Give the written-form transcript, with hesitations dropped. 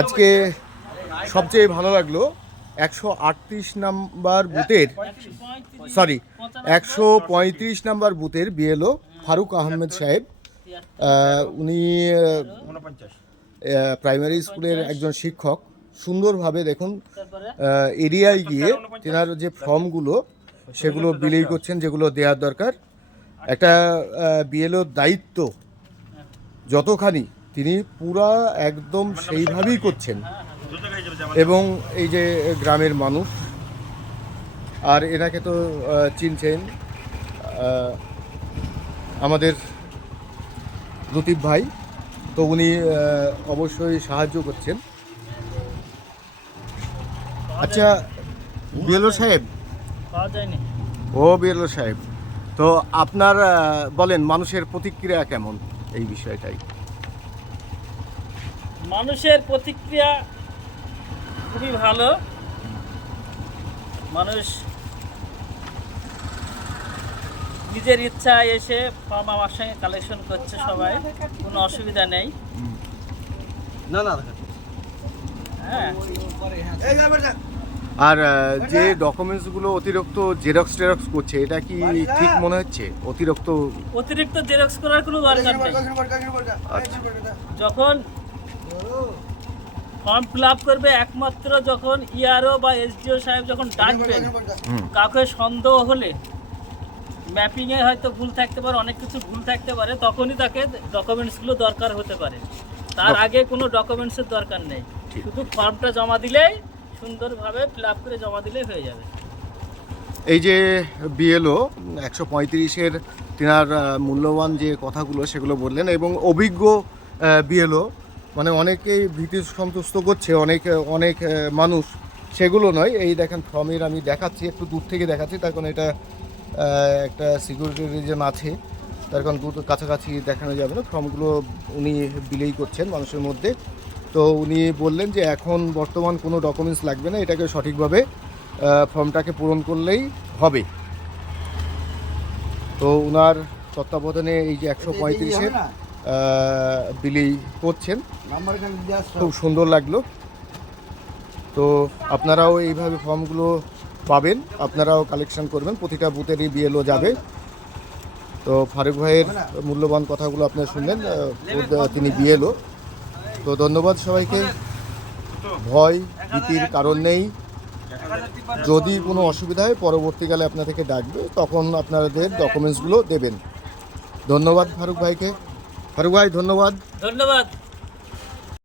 আজকে সবচেয়ে ভালো লাগলো 138 নাম্বার বুথের 135 নাম্বার বুথের বিএলও ফারুক আহমেদ সাহেব। উনি প্রাইমারি স্কুলের একজন শিক্ষক। সুন্দরভাবে দেখুন এরিয়ায় গিয়ে তেনার যে ফর্মগুলো সেগুলো বিলি করছেন, যেগুলো দেওয়ার দরকার। একটা বিএলওর দায়িত্ব যতখানি তিনি পুরা একদম সেইভাবেই করছেন। এবং এই যে গ্রামের মানুষ, আর এনাকে তো চিনছেন, আমাদের লতিফ ভাই, তো উনি অবশ্যই সাহায্য করছেন। আচ্ছা বিএলও সাহেব, বিএলও সাহেব, তো আপনার বলেন মানুষের প্রতিক্রিয়া কেমন এই বিষয়টাই? মানুষের প্রতিক্রিয়া খুবই ভালো। মানুষ নিজের ইচ্ছায় এসে ফর্ম আমার সঙ্গে কালেকশন করছে, সবাই, কোনো অসুবিধা নেই। হ্যাঁ, আর যে ডকুমেন্টসগুলো অতিরিক্ত জেরক্স টেরক্স করছে, এটা কি ঠিক মনে হচ্ছে? অতিরিক্ত জেরক্স করার কোনো দরকার নেই। যখন ফর্ম ফিল আপ করবে, একমাত্র যখন ইআরও বা এসডিও সাহেব যখন ডাকবেন, কাউকে সন্দেহ হলে, ম্যাপিংয়ে হয়তো ভুল থাকতে পারে, অনেক কিছু ভুল থাকতে পারে, তখনই তাকে ডকুমেন্টসগুলো দরকার হতে পারে। তার আগে কোনো ডকুমেন্টসের দরকার নেই, শুধু ফর্মটা জমা দিলেই, সুন্দরভাবে ফিল আপ করে জমা দিলেই হয়ে যাবে। এই যে বিএলও 135-এর তেনার মূল্যবান যে কথাগুলো সেগুলো বললেন, এবং অভিজ্ঞ বিএলও, মানে অনেকেই ভীতি সন্তুষ্ট করছে অনেক মানুষ, সেগুলো নয়। এই দেখেন ফর্মের, আমি দেখাচ্ছি, একটু দূর থেকে দেখাচ্ছি, তার কারণ এটা একটা সিকিউরিটি রিজন আছে, তার কারণ দূর কাছাকাছি দেখানো যাবে না। ফর্মগুলো উনি বিলেই করছেন মানুষের মধ্যে। তো উনি বললেন যে এখন বর্তমান কোনো ডকুমেন্টস লাগবে না, এটাকে সঠিকভাবে ফর্মটাকে পূরণ করলেই হবে। তো ওনার তত্ত্বাবধানে এই যে 135-এর বিলি করছেন, খুব সুন্দর লাগলো। তো আপনারাও এইভাবে ফর্মগুলো পাবেন, আপনারাও কালেকশন করবেন, প্রতিটা বুথেরই বিএলও যাবে। তো ফারুক ভাইয়ের মূল্যবান কথাগুলো আপনারা শুনলেন, তিনি বিএলও। তো ধন্যবাদ সবাইকে। ভয় ভীতির কারণ নেই। যদি কোনো অসুবিধা হয় পরবর্তীকালে আপনাদেরকে ডাকবে, তখন আপনাদের ডকুমেন্টসগুলো দেবেন। ধন্যবাদ ফারুক ভাইকে। ফারুক ভাই ধন্যবাদ।